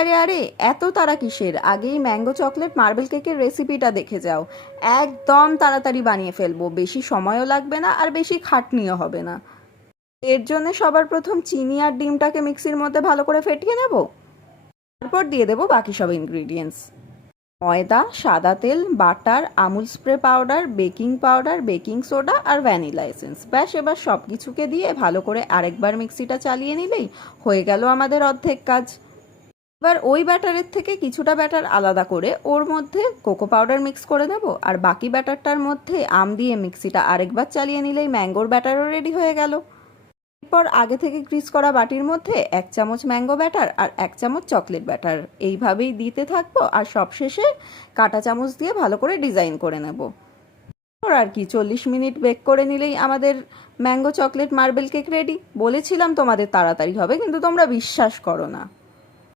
আরে আরে, এত তাড়া কিসের? আগেই ম্যাঙ্গো চকলেট মার্বেল কেকের রেসিপিটা দেখে যাও। একদম তাড়াতাড়ি বানিয়ে ফেলবো, বেশি সময়ও লাগবে না আর বেশি খাটনিও হবে না। এর জন্য সবার প্রথম চিনি আর ডিমটাকে মিক্সির মধ্যে ভালো করে ফেটিয়ে নেব। তারপর দিয়ে দেবো বাকি সব ইনগ্রিডিয়েন্টস: ময়দা, সাদা তেল, butter, Amul spray powder, baking powder, baking soda আর ভ্যানিলা এসেন্স। ব্যাস, এবার সব কিছুকে দিয়ে ভালো করে আরেকবার মিক্সিটা চালিয়ে নিলেই হয়ে গেল আমাদের অর্ধেক কাজ। এবার ওই ব্যাটারের থেকে কিছুটা ব্যাটার আলাদা করে ওর মধ্যে কোকো পাউডার মিক্স করে নেব, আর বাকি ব্যাটারটার মধ্যে আম দিয়ে মিক্সিটা আরেকবার চালিয়ে নিলেই ম্যাঙ্গোর ব্যাটারও রেডি হয়ে গেল। এরপর আগে থেকে গ্রিস করা বাটির মধ্যে 1 চামচ ম্যাঙ্গো ব্যাটার আর 1 চামচ চকলেট ব্যাটার এইভাবেই দিতে থাকবো, আর সবশেষে কাঁটা চামচ দিয়ে ভালো করে ডিজাইন করে নেব। আর কি, 40 মিনিট বেক করে নিলেই আমাদের mango chocolate marble cake ready. বলেছিলাম তোমাদের তাড়াতাড়ি হবে, কিন্তু তোমরা বিশ্বাস করো না।